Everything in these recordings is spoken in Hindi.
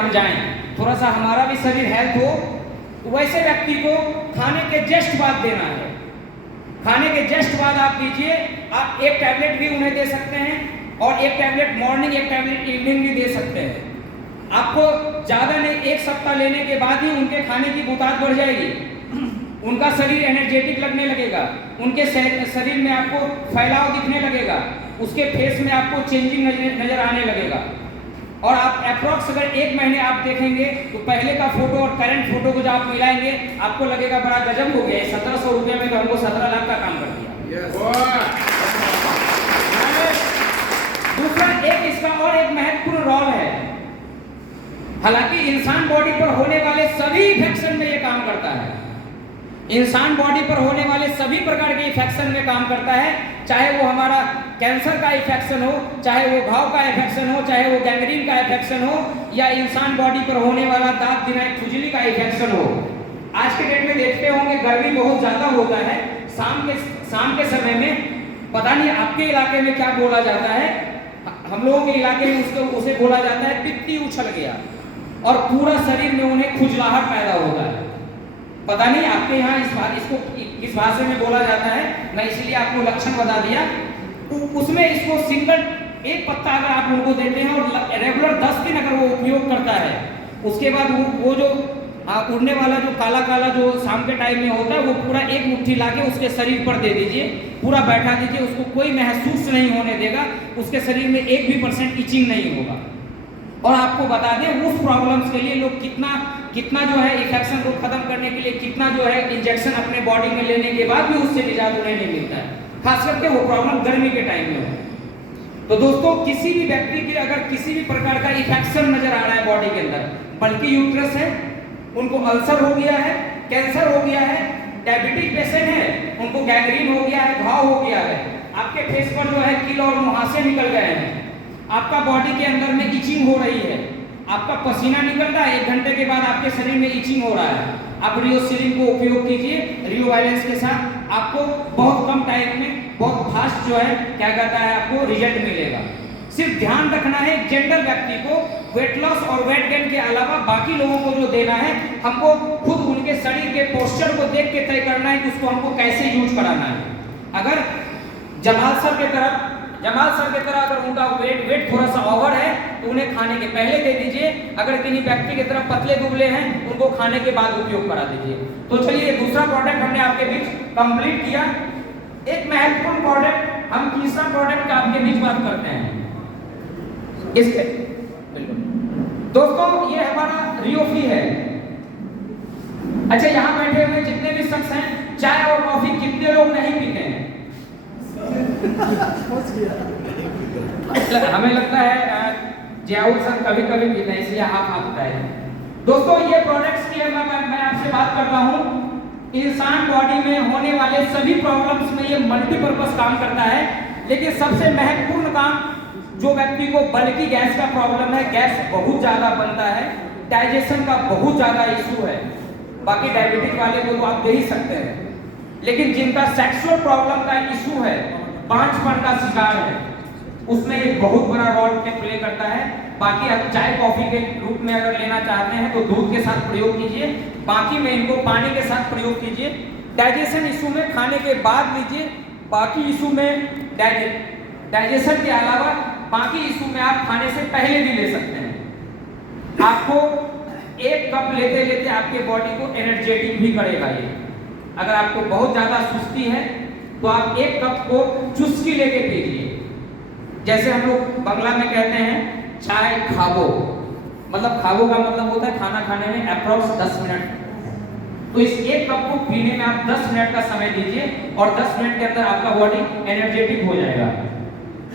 हम जाएं, थोड़ा सा हमारा भी शरीर हेल्थ हो, वैसे व्यक्ति को खाने के जस्ट बाद देना है। खाने के जस्ट बाद आप दीजिए। आप एक टैबलेट भी उन्हें दे सकते हैं और एक टैबलेट मॉर्निंग, एक टैबलेट इवनिंग भी दे सकते हैं। आपको ज़्यादा नहीं, एक सप्ताह लेने के बाद ही उनके खाने की बुताद बढ़ जाएगी, उनका शरीर एनर्जेटिक लगने लगेगा, उनके शरीर में आपको फैलाव दिखने लगेगा, उसके फेस में आपको चेंजिंग नजर आने लगेगा। और आप अप्रॉक्स अगर 1 महीने आप देखेंगे तो पहले का फोटो और करंट फोटो को जब आप मिलाएंगे आपको लगेगा बड़ा गजब हो गया, 1700 रुपये में तो हमको 17 लाख का काम कर दिया। दूसरा एक इसका और एक महत्वपूर्ण रोल है। हालांकि इंसान बॉडी पर होने वाले सभी इन्फेक्शन में ये काम करता है, इंसान बॉडी पर होने वाले सभी प्रकार के इन्फेक्शन में काम करता है, चाहे वो हमारा कैंसर का इन्फेक्शन हो, चाहे वो घाव का इन्फेक्शन हो, चाहे वो गैंग्रीन का इन्फेक्शन हो, या इंसान बॉडी पर होने वाला दांत दिनाई खुजली का इन्फेक्शन हो। आज के डेट में देखते होंगे गर्मी बहुत ज्यादा होता है, शाम के समय में पता नहीं आपके इलाके में क्या बोला जाता है, हम लोगों के इलाके में उसे बोला जाता है पित्ती उछल गया, और पूरा शरीर में उन्हें खुजलाहट पैदा होता है। पता नहीं आपके यहाँ इसको किस भाषा में बोला जाता है, मैं इसलिए आपको लक्षण बता दिया। उसमें इसको सिंगल एक पत्ता अगर आप उनको देते हैं और रेगुलर 10 दिन अगर वो उपयोग करता है, उसके बाद वो जो उड़ने वाला जो काला काला जो शाम के टाइम में होता है, वो पूरा एक मुट्ठी लाके उसके शरीर पर दे दीजिए, पूरा बैठा दीजिए, उसको कोई महसूस नहीं होने देगा, उसके शरीर में 1% इचिंग नहीं होगा। और आपको बता दें उस प्रॉब्लम्स के लिए लोग कितना जो है इन्फेक्शन को खत्म करने के लिए कितना जो है इंजेक्शन अपने बॉडी में लेने के बाद भी उससे निजात उन्हें नहीं मिलता है, खास करके वो प्रॉब्लम गर्मी के टाइम में हो। तो दोस्तों किसी भी व्यक्ति के अगर किसी भी प्रकार का इन्फेक्शन नजर आ रहा है बॉडी के अंदर, बल्कि यूट्रस है, उनको अल्सर हो गया है, कैंसर हो गया है, डायबिटिक पेशेंट है, उनको गैंग्रीन हो गया है, घाव हो गया है, आपके फेस पर जो है कील और मुहासे निकल गए हैं, आपका बॉडी के अंदर में इचिंग हो रही है, आपका पसीना निकल रहा है, 1 घंटे के बाद आपके शरीर में इचिंग हो रहा है, आप रियोसिलिन को उपयोग कीजिए रियोवायलेंस के साथ, आपको बहुत कम टाइम में बहुत फास्ट जो है क्या कहता है आपको रिजल्ट मिलेगा। सिर्फ ध्यान रखना है जनरल व्यक्ति को वेट लॉस और वेट गेन के अलावा बाकी लोगों को जो देना है, हमको खुद उनके शरीर के पोस्चर को देख के तय करना है कि उसको हमको कैसे यूज कराना है। अगर जमाल सर के तरह अगर उनका वेट थोड़ा सा ओवर है तो उन्हें खाने के पहले दे दीजिए, अगर किन्हीं व्यक्ति की तरह पतले दुबले हैं उनको खाने के बाद उपयोग करा दीजिए। तो चलिए दूसरा प्रोडक्ट हमने आपके बीच कंप्लीट किया। एक महत्वपूर्ण प्रोडक्ट हम तीसरा प्रोडक्ट का आपके बीच बात करते हैं। इसके बिल्कुल दोस्तों ये हमारा रियोफी है। अच्छा यहाँ बैठे हुए जितने भी शख्स हैं चाय और कॉफी कितने लोग नहीं पीते हैं? हमें लगता है जियाउल सर कभी कभी पीते हैं इसलिए आप बताए। दोस्तों ये प्रोडक्ट्स की मैं आपसे बात करता हूँ, इंसान बॉडी में होने वाले सभी प्रॉब्लम्स में ये मल्टीपर्पज काम करता है, लेकिन सबसे महत्वपूर्ण काम जो व्यक्ति को बल्कि गैस का प्रॉब्लम है, गैस बहुत ज्यादा बनता है, डाइजेशन का बहुत ज्यादा इशू है, बाकी डायबिटिक वाले को तो आप दे ही सकते हैं, लेकिन जिनका सेक्सुअल प्रॉब्लम का इशू है, पांचपन का शिकार है, उसमें एक बहुत बड़ा रोल प्ले करता है। बाकी आप चाय कॉफी के रूप में अगर लेना चाहते हैं तो दूध के साथ प्रयोग कीजिए, बाकी में इनको पानी के साथ प्रयोग कीजिए। डाइजेशन इशू में खाने के बाद लीजिए, बाकी इशू में डाइजेशन के अलावा बाकी इशू में आप खाने से पहले भी ले सकते हैं। आपको 1 कप लेते लेते आपके बॉडी को एनर्जेटिक भी करेगा ये। अगर आपको बहुत ज्यादा सुस्ती है तो आप 1 कप को चुस्की लेके पीजिए। जैसे हम लोग बंगला में कहते हैं चाय खाबो, मतलब खाबो का मतलब होता है खाना खाने में अप्रॉक्स 10 मिनट। तो इस 1 कप को पीने में आप 10 मिनट का समय दीजिए और 10 मिनट के अंदर आपका बॉडी एनर्जेटिक हो जाएगा।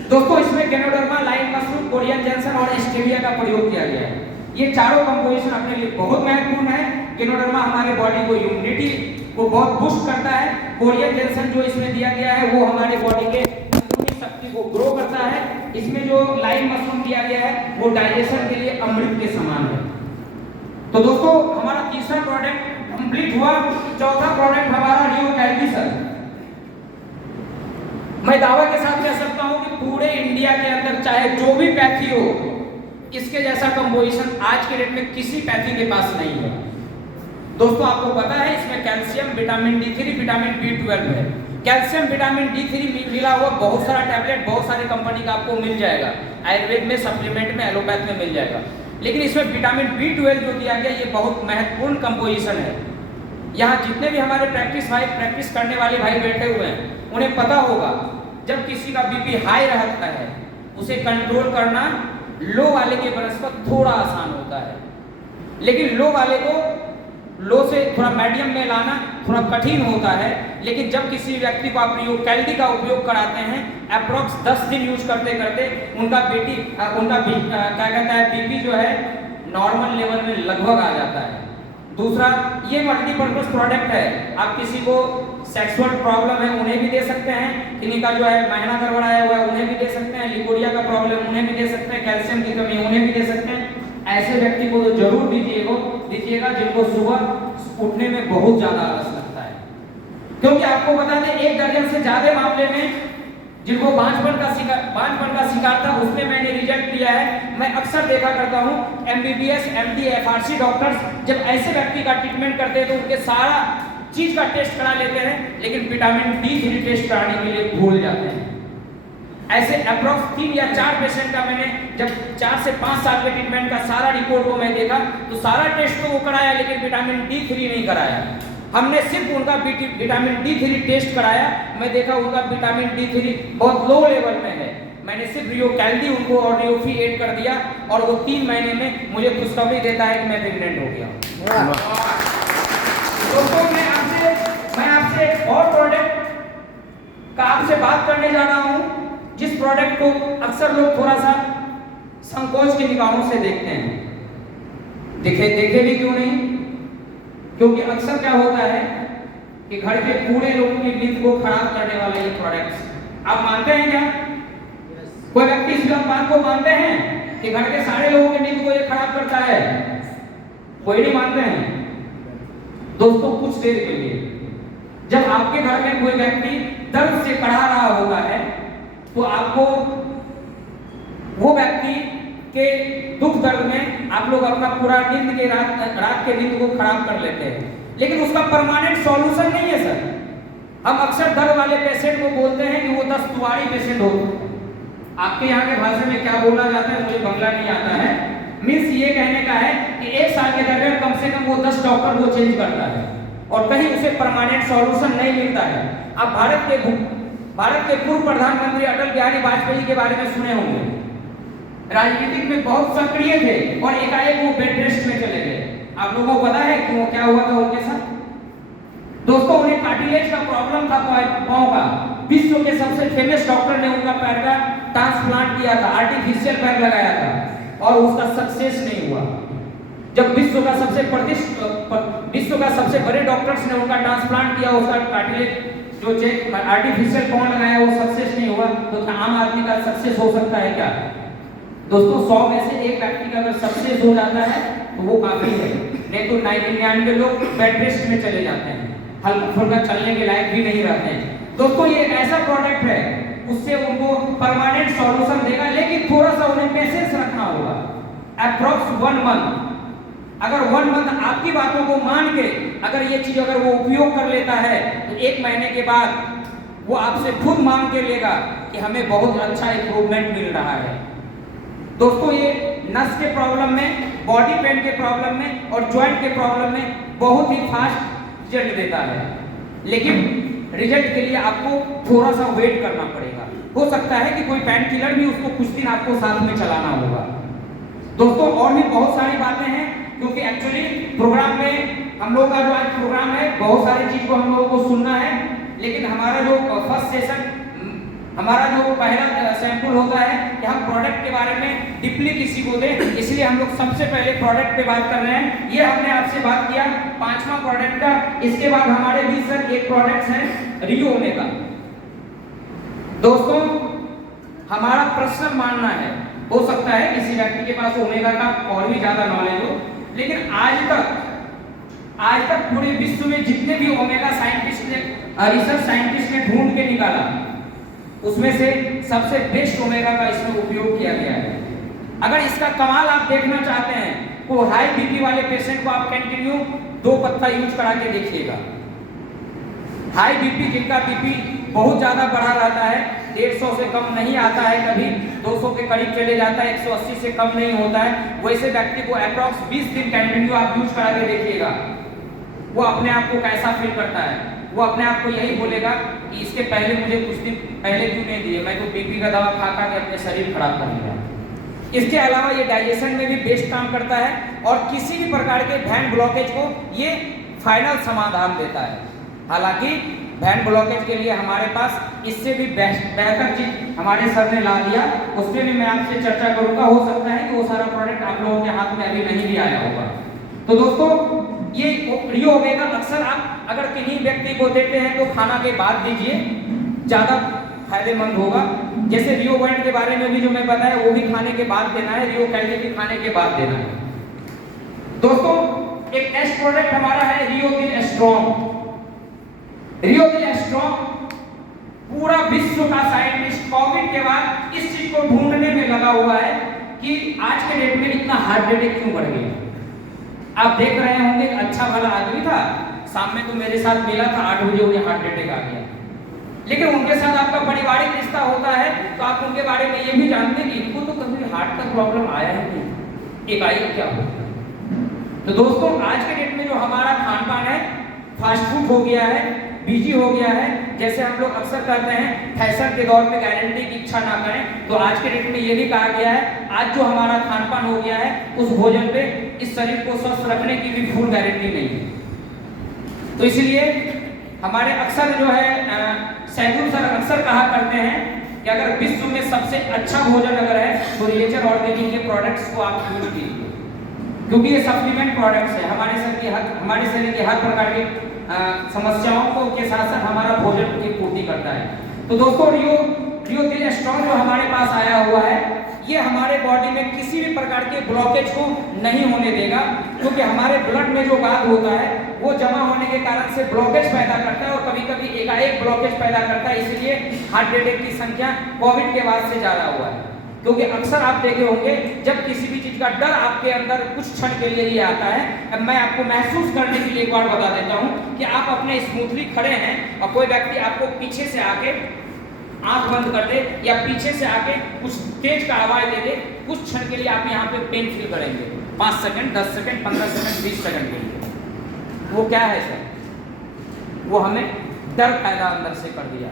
दोस्तों इसमें ganoderma, lime mushroom, Korean Jansen और स्टेविया का प्रयोग किया गया है। ये चारों कंपोजिशन अपने लिए बहुत महत्वपूर्ण है। गैनोडर्मा हमारे बॉडी को इम्यूनिटी को बहुत बूस्ट करता है, कोरियन जैनसन जो इसमें दिया गया है वो हमारे बॉडी के अंदरूनी शक्ति को ग्रो करता है। इसमें जो लाइम मशरूम दिया गया है वो डाइजेशन के लिए अमृत के समान है। तो दोस्तों हमारा तीसरा प्रोडक्ट कंप्लीट हुआ। चौथा प्रोडक्ट हमारा रियो कैल्विसन। मैं दावा के साथ कह सकता हूं कि पूरे इंडिया के अंदर चाहे जो भी पैथी हो, इसके जैसा कंपोजिशन आज के डेट में किसी पैथी के पास नहीं है। दोस्तों आपको पता है इसमें calcium, vitamin D3, vitamin B12 है। कैल्शियम, विटामिन D3 मिला हुआ बहुत सारा टैबलेट बहुत सारे कंपनी का आपको मिल जाएगा, आयुर्वेद में, सप्लीमेंट में, एलोपैथ में मिल जाएगा। लेकिन इसमें विटामिन B12 जो दिया गया ये बहुत महत्वपूर्ण कंपोजिशन है। यहाँ जितने भी हमारे प्रैक्टिस करने वाले भाई बैठे हुए हैं उन्हें पता होगा जब किसी का बीपी हाई रहता है उसे कंट्रोल करना लो वाले के बनस्पत थोड़ा आसान होता है, लेकिन लो वाले को लो से थोड़ा मीडियम में लाना थोड़ा कठिन होता है। लेकिन जब किसी व्यक्ति को आप कैल्डी का उपयोग कराते हैं अप्रोक्स 10 दिन यूज करते करते उनका क्या कहता है बीपी जो है नॉर्मल लेवल में लगभग आ जाता है। दूसरा, ये मल्टीपर्पज प्रोडक्ट है, आप किसी को सेक्सुअल प्रॉब्लम है उन्हें भी दे सकते हैं, किन्हीं का जो है महीना गड़बड़ाया हुआ है उन्हें भी दे सकते हैं, लिकोरिया का प्रॉब्लम उन्हें भी दे सकते हैं, कैल्शियम की कमी उन्हें भी दे सकते हैं। ऐसे व्यक्ति को तो जरूर दीजिएगा जिनको सुबह उठने में बहुत ज्यादा आलस लगता है, क्योंकि आपको बता दें 1 दर्जन से ज्यादा मामले में जिनको बांझपन का शिकार था उसमें मैंने रिजल्ट लिया है। मैं अक्सर देखा करता हूं MBBS, MD, FRC डॉक्टर्स जब ऐसे व्यक्ति का ट्रीटमेंट करते हैं तो उनके सारा चीज का टेस्ट करा लेते हैं, लेकिन विटामिन D3 टेस्ट कराने के लिए भूल जाते हैं। ऐसे अप्रोक्स 3 या 4 पेशेंट का मैंने जब 4 से 5 साल के ट्रीटमेंट का सारा रिपोर्ट को मैं देखा तो सारा टेस्ट तो वो कराया लेकिन विटामिन D3 नहीं कराया। हमने सिर्फ उनका विटामिन D3 टेस्ट कराया, मैं देखा उनका विटामिन D3 बहुत लो लेवल में है। मैंने सिर्फ रियो कैल्डी उनको और रियोफी ऐड कर दिया और वो 3 महीने में मुझे खुशखबरी देता है कि मैं प्रेग्नेंट हो गया। दोस्तों मैं आपसे एक और प्रोडक्ट का आपसे बात करने जा रहा हूं जिस प्रोडक्ट को अक्सर लोग थोड़ा सा संकोच की निगाहों से देखते हैं। देखे भी क्यों नहीं, क्योंकि अक्सर क्या होता है कि घर के पूरे लोगों की नींद को खराब करने वाले ये प्रोडक्ट्स आप मानते हैं क्या? कोई व्यक्ति इस बात को मानते हैं कि घर के सारे लोगों की नींद को ये खराब करता है? कोई नहीं मानते हैं। दोस्तों कुछ देर के लिए जब आपके घर में कोई व्यक्ति दर्द से कड़ा रहा होता है तो आपको वो व्यक्ति के दुख दर्द में आप लोग अपना पूरा नींद के रात के नींद को खराब कर लेते हैं, लेकिन उसका परमानेंट सॉल्यूशन नहीं है सर। हम अक्सर दर्द वाले पेशेंट को बोलते हैं कि वो 10 दुआरी पेशेंट हो। आपके यहाँ के भाषा में क्या बोला जाता है मुझे बंगला नहीं आता है, मीन्स ये कहने का है कि 1 साल के दरमियान कम से कम वो 10 डॉक्टर वो चेंज करता है और कहीं उसे परमानेंट सॉल्यूशन नहीं मिलता है। आप भारत के पूर्व प्रधानमंत्री अटल बिहारी वाजपेयी के बारे में सुने होंगे, राजनीतिक में बहुत सक्रिय थे और एकाएक वो बेड रेस्ट में चले गए। आप लोगों को पता है कि वो क्या हुआ था उनके साथ? दोस्तों उन्हें कार्टिलेज का प्रॉब्लम था पांव का। विश्व के सबसे फेमस डॉक्टर ने उनका पैर का ट्रांसप्लांट किया था, आर्टिफिशियल पैर लगाया था और उसका सक्सेस नहीं हुआ। जब विश्व का सबसे बड़े डॉक्टर्स ने उनका ट्रांसप्लांट किया, उसका कार्टिलेज जो आर्टिफिशियल पांव लगाया वो सक्सेस नहीं हुआ, तो आम आदमी का सक्सेस हो सकता है क्या? दोस्तों 100 में से एक व्यक्ति का अगर सक्सेस हो जाता है तो वो काफी है, नहीं तो 99 लोग बेड रेस्ट में चले जाते हैं, हल्का फुल्का चलने के लायक भी नहीं रहते हैं। दोस्तों ये एक ऐसा प्रोडक्ट है उससे उनको परमानेंट सॉल्यूशन देगा, लेकिन थोड़ा सा उन्हें पेशेंस रखना होगा। अप्रोक्स 1 मंथ, अगर 1 मंथ आपकी बातों को मान के अगर ये चीज अगर वो उपयोग कर लेता है तो 1 महीने के बाद वो आपसे खुद मांग के लेगा कि हमें बहुत अच्छा इंप्रूवमेंट मिल रहा है। दोस्तों ये नस के प्रॉब्लम में, बॉडी पेन के प्रॉब्लम में और जॉइंट के प्रॉब्लम में बहुत ही फास्ट रिजल्ट देता है, लेकिन रिजल्ट के लिए आपको थोड़ा सा वेट करना पड़ेगा। हो सकता है कि कोई पेन किलर भी उसको कुछ दिन आपको साथ में चलाना होगा। दोस्तों और भी बहुत सारी बातें हैं, क्योंकि एक्चुअली प्रोग्राम में हम लोग का जो आज प्रोग्राम है बहुत सारी चीज को हम लोगों को सुनना है, लेकिन हमारा जो फर्स्ट सेशन, हमारा जो पहला सैंपल होता है कि हम प्रोडक्ट के बारे में डीपली किसी को दें, इसलिए हम लोग सबसे पहले प्रोडक्ट पे बात कर रहे हैं। ये हमने आपसे बात किया 5वां प्रोडक्ट का। इसके बाद हमारे बीच सर एक प्रोडक्ट है रियो ओमेगा। दोस्तों हमारा पर्सनल मानना है, हो सकता है किसी व्यक्ति के पास ओमेगा का और भी ज्यादा नॉलेज हो, लेकिन आज तक पूरे विश्व में जितने भी ओमेगा साइंटिस्ट ने, रिसर्च साइंटिस्ट ने ढूंढ के निकाला, उसमें से सबसे बेस्ट ओमेगा का इसमें उपयोग किया गया है। अगर इसका कमाल आप देखना चाहते हैं तो हाई बीपी वाले पेशेंट को आप कंटिन्यू 2 पत्ता यूज करा के देखिएगा। हाई बीपी, जिनका बीपी बहुत ज़्यादा बढ़ा रहता है, 150 से कम नहीं आता है, कभी 200 के करीब चले जाता है, 180 से कम नहीं होता है, वैसे व्यक्ति को अप्रॉक्स 20 दिन कंटिन्यू आप यूज करा के देखिएगा। वो अपने आप को कैसा फील करता है, वो अपने आप को यही बोलेगा कि इसके पहले मुझे कुछ दिन पहले क्यों नहीं दिए, मैं तो बीपी का दवा खा खा के अपने शरीर खराब कर लिया। इसके अलावा ये डाइजेशन में भी बेस्ट काम करता है और किसी भी प्रकार के वैन ब्लॉकेज को ये फाइनल समाधान देता है। हालांकि वैन ब्लॉकेज के लिए हमारे पास इससे भी बेहतर चीज हमारे सर ने ला दिया, उससे भी मैं आपसे चर्चा करूंगा। हो सकता है कि वो सारा प्रोडक्ट आप लोगों के हाथ में अभी नहीं भी आया होगा। तो दोस्तों, ये रियो ओमेगा अक्सर आप अगर किन्हीं व्यक्ति को देते हैं तो खाना के बाद दीजिए, ज़्यादा फायदेमंद होगा। जैसे रियो वाइट के बारे में भी जो मैं बताया वो भी खाने के बाद देना है, रियो कैल्शियम भी खाने के बाद देना है। दोस्तों, एक नेक्स्ट प्रोडक्ट हमारा है रियोदिल स्ट्रॉन्ग। रियोदिल स्ट्रॉन्ग पूरा विश्व का साइंटिस्ट कोविड के बाद इस चीज को ढूंढने में लगा हुआ है कि आज के डेट में इतना हार्ट अटैक क्यों बढ़ गया। आप देख रहे होंगे, अच्छा भला आदमी था, शाम में तो मेरे साथ मिला था, 8 बजे उन्हें हार्ट अटैक आ गया। लेकिन उनके साथ आपका पारिवारिक रिश्ता होता है तो आप उनके बारे में ये भी जानते हैं कि इनको तो कभी हार्ट का प्रॉब्लम आया ही नहीं, एकाएक क्या होगा। तो दोस्तों, आज के डेट में जो हमारा खान पान है, फास्ट फूड हो गया है, बिजी हो गया है। जैसे हम लोग अक्सर कहते हैं फैशन के दौर में गारंटी की इच्छा ना करें, तो आज के डेट में ये भी कहा गया है आज जो हमारा खान पान हो गया है उस भोजन पे इस शरीर को स्वस्थ रखने की भी फुल गारंटी नहीं है। तो इसलिए हमारे अक्सर जो है सैदुल सर अक्सर कहा करते हैं कि अगर विश्व में सबसे अच्छा भोजन अगर है तो रिएचर ऑर्गेनिक के प्रोडक्ट्स को आप यूज कीजिए, क्योंकि ये सप्लीमेंट प्रोडक्ट्स है, हमारे शरीर के हर प्रकार के समस्याओं को के साथ साथ हमारा भोजन की पूर्ति करता है। तो दोस्तों, रियोदिल स्ट्रॉन्ग जो हमारे पास आया हुआ है, ये हमारे बॉडी में किसी भी प्रकार के ब्लॉकेज को नहीं होने देगा, क्योंकि हमारे ब्लड में जो गाद होता है वो जमा होने के कारण से ब्लॉकेज पैदा करता है और कभी कभी एकाएक ब्लॉकेज पैदा करता है। इसलिए हार्ट अटैक की संख्या कोविड के बाद से ज्यादा हुआ है, क्योंकि अक्सर आप देखे होंगे जब किसी भी चीज का डर आपके अंदर कुछ क्षण के लिए ही आता है। अब मैं आपको महसूस करने के लिए एक बार बता देता हूं कि आप अपने स्मूथली खड़े हैं और कोई व्यक्ति आपको पीछे से आके आंख बंद कर दे या पीछे से आके कुछ तेज का आवाज दे दे, कुछ क्षण के लिए आप यहाँ पे पेन फील करेंगे, 5 सेकंड, 10 सेकंड, 15 सेकंड, 20 सेकंड के लिए। वो क्या है सर? वो हमें डर पैदा अंदर से कर दिया।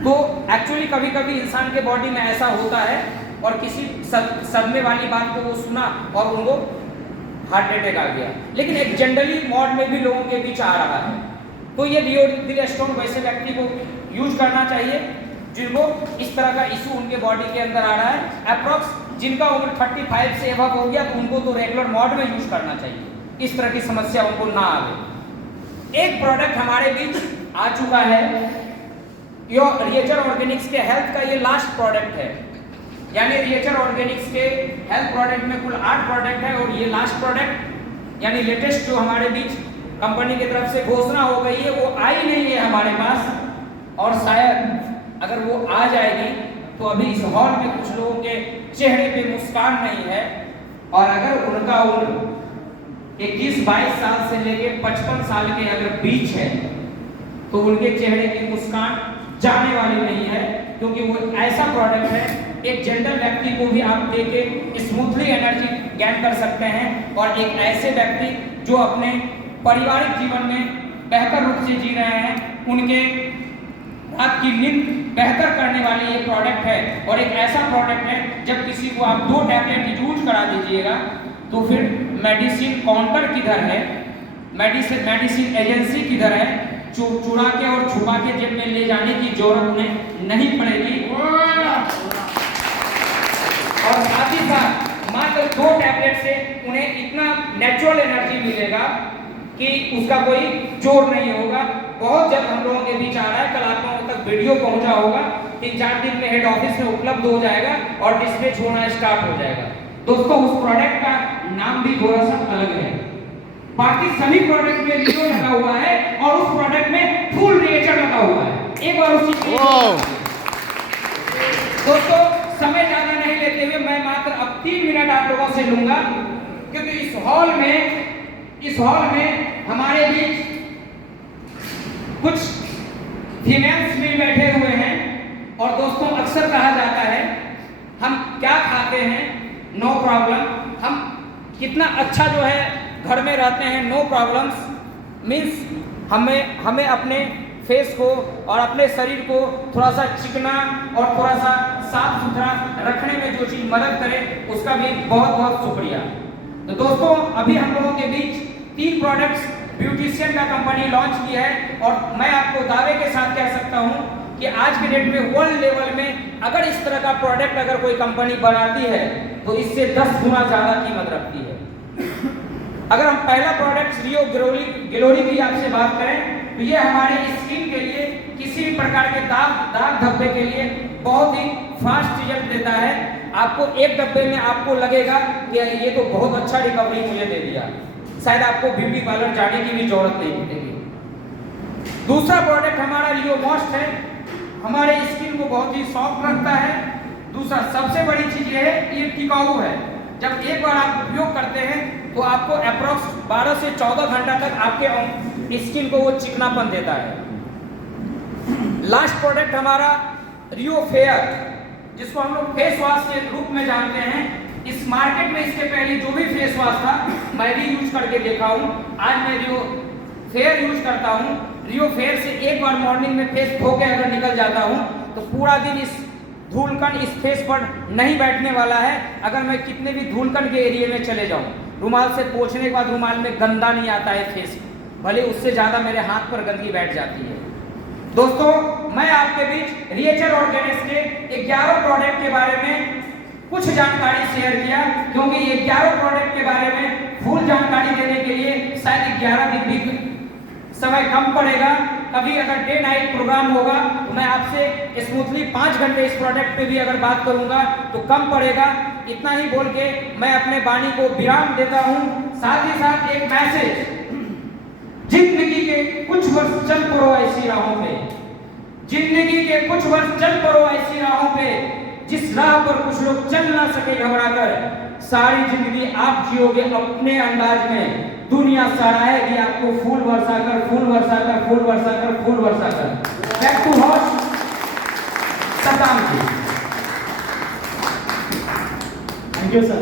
तो एक्चुअली कभी कभी इंसान के बॉडी में ऐसा होता है और किसी सदमे वाली बात को वो सुना और उनको हार्ट अटैक आ गया, लेकिन एक जनरली मॉड में भी लोगों के बीच आ रहा है। तो ये रियोदिल स्ट्रॉन्ग वैसे व्यक्ति को यूज करना चाहिए जिनको इस तरह का इशू उनके बॉडी के अंदर आ रहा है। अप्रॉक्स जिनका उम्र 35 से एबव हो गया तो उनको तो रेगुलर मॉड में यूज करना चाहिए, इस तरह की समस्या उनको ना आवे। एक प्रोडक्ट हमारे बीच आ चुका है, रिएचर ऑर्गेनिक्स के हेल्थ का ये लास्ट प्रोडक्ट है, यानी रिएचर ऑर्गेनिक्स के हेल्थ प्रोडक्ट में कुल 8 प्रोडक्ट है और ये लास्ट प्रोडक्ट यानी लेटेस्ट जो हमारे बीच कंपनी की तरफ से घोषणा हो गई है वो आई नहीं है हमारे पास, और शायद अगर वो आ जाएगी तो अभी इस हॉल में कुछ लोगों के चेहरे पे मुस्कान नहीं है, और अगर उनका उम्र 21-22 साल से लेके 55 साल के अगर बीच है तो उनके चेहरे की मुस्कान जाने वाली नहीं है, क्योंकि वो ऐसा प्रोडक्ट है एक जनरल व्यक्ति को भी आप देके स्मूथली एनर्जी गेन कर सकते हैं, और एक ऐसे व्यक्ति जो अपने पारिवारिक जीवन में बेहतर रूप से जी रहे हैं उनके रात की नींद बेहतर करने वाली ये प्रोडक्ट है। और एक ऐसा प्रोडक्ट है जब किसी को आप 2 टैबलेट यूज करा दीजिएगा तो फिर मेडिसिन काउंटर किधर है, मेडिसिन एजेंसी किधर है, चुरा के और छुपा के जेब में ले जाने की जरूरत उन्हें नहीं पड़ेगी। और साथ ही साथ मात्र 2 टैबलेट से उन्हें इतना नेचुरल एनर्जी मिलेगा कि उसका कोई जोर नहीं होगा। बहुत जल्द हम लोगों के बीच आ रहा है, कल आप लोगों तक वीडियो पहुंचा होगा, 3-4 दिन में हेड ऑफिस में उपलब्ध हो जाएगा और डिस्पैच होना स्टार्ट हो जाएगा। दोस्तों, उस प्रोडक्ट का नाम भी थोड़ा सा अलग है, बाकी सभी प्रोडक्ट में रियो लगा हुआ है और उस प्रोडक्ट में फुल रिएचर लगा हुआ है। एक बार उसी दोस्तों समय ज्यादा नहीं लेते हुए मैं मात्र अब 3 आप लोगों से लूंगा, क्योंकि इस हॉल में हमारे बीच कुछ फीमेल्स भी बैठे हुए हैं। और दोस्तों, अक्सर कहा जाता है हम क्या खाते हैं नो प्रॉब्लम, हम कितना अच्छा जो है घर में रहते हैं नो प्रॉब्लम्स, मीन्स हमें अपने फेस को और अपने शरीर को थोड़ा सा चिकना और थोड़ा सा साफ सुथरा रखने में जो चीज़ मदद करे उसका भी बहुत बहुत शुक्रिया। तो दोस्तों, अभी हम लोगों के बीच 3 प्रोडक्ट्स ब्यूटिशियन का कंपनी लॉन्च की है, और मैं आपको दावे के साथ कह सकता हूं कि आज के डेट में वर्ल्ड लेवल में अगर इस तरह का प्रोडक्ट अगर कोई कंपनी बनाती है तो इससे 10 गुना ज़्यादा कीमत रखती है। अगर हम पहला प्रोडक्ट रियो ग्लोरी की आपसे बात करें तो ये हमारे स्किन के लिए, किसी भी प्रकार के दाग धब्बे के लिए बहुत ही फास्ट रिजल्ट देता है। आपको एक डब्बे में आपको लगेगा कि ये तो बहुत अच्छा रिकवरी मुझे दे दिया, शायद आपको ब्यूटी पार्लर जाने की भी जरूरत नहीं पड़ेगी। दूसरा प्रोडक्ट हमारा रियो मॉइस्ट है, हमारे स्किन को बहुत ही सॉफ्ट रखता है। दूसरा सबसे बड़ी चीज ये है, ये टिकाऊ है। जब एक बार आप उपयोग करते हैं तो आपको अप्रोक्स 12 से 14 घंटा तक आपके स्किन को वो चिकनापन देता है। लास्ट प्रोडक्ट हमारा रियो फेयर, जिसको हम लोग फेस वॉश के रूप में जानते हैं। इस मार्केट में इसके पहले जो भी फेस वॉश था मैं भी यूज करके देखा हूँ, आज मैं रियो फेयर यूज करता हूँ। रियो फेयर से एक बार मॉर्निंग में फेस धो के अगर निकल जाता हूँ तो पूरा दिन इस धूलकण इस फेस पर नहीं बैठने वाला है। अगर मैं कितने भी धूलकण के एरिया में चले जाऊँ, रुमाल से पोंछने के बाद रुमाल में गंदा नहीं आता है फेस, भले उससे ज़्यादा मेरे हाथ पर गंदगी बैठ जाती है। दोस्तों, मैं आपके बीच रिएचर ऑर्गेनिक्स के 11 प्रोडक्ट के बारे में कुछ जानकारी शेयर किया, क्योंकि ये 11 प्रोडक्ट के बारे में फुल जानकारी देने के लिए शायद 11 दिन भी समय कम पड़ेगा। कभी अगर डे नाइट प्रोग्राम होगा तो मैं आपसे स्मूथली 5 घंटे इस प्रोडक्ट पे भी अगर बात करूंगा तो कम पड़ेगा। इतना ही बोल के मैं अपने वाणी को विराम देता हूं। साथ ही साथ एक मैसेज, जिंदगी के कुछ वर्ष चल पड़ो ऐसी राहों पे, जिंदगी के कुछ वर्ष चल पड़ो ऐसी राहों पे, जिस राह पर कुछ लोग चल ना सके घबरा कर, सारी जिंदगी आप जियोगे अपने अंदाज में, दुनिया सराहेगी आपको फूल बरसा कर, फूल बरसा कर, फूल बरसा कर, फूल बरसा कर। Back to host Satam ji. Thank you sir.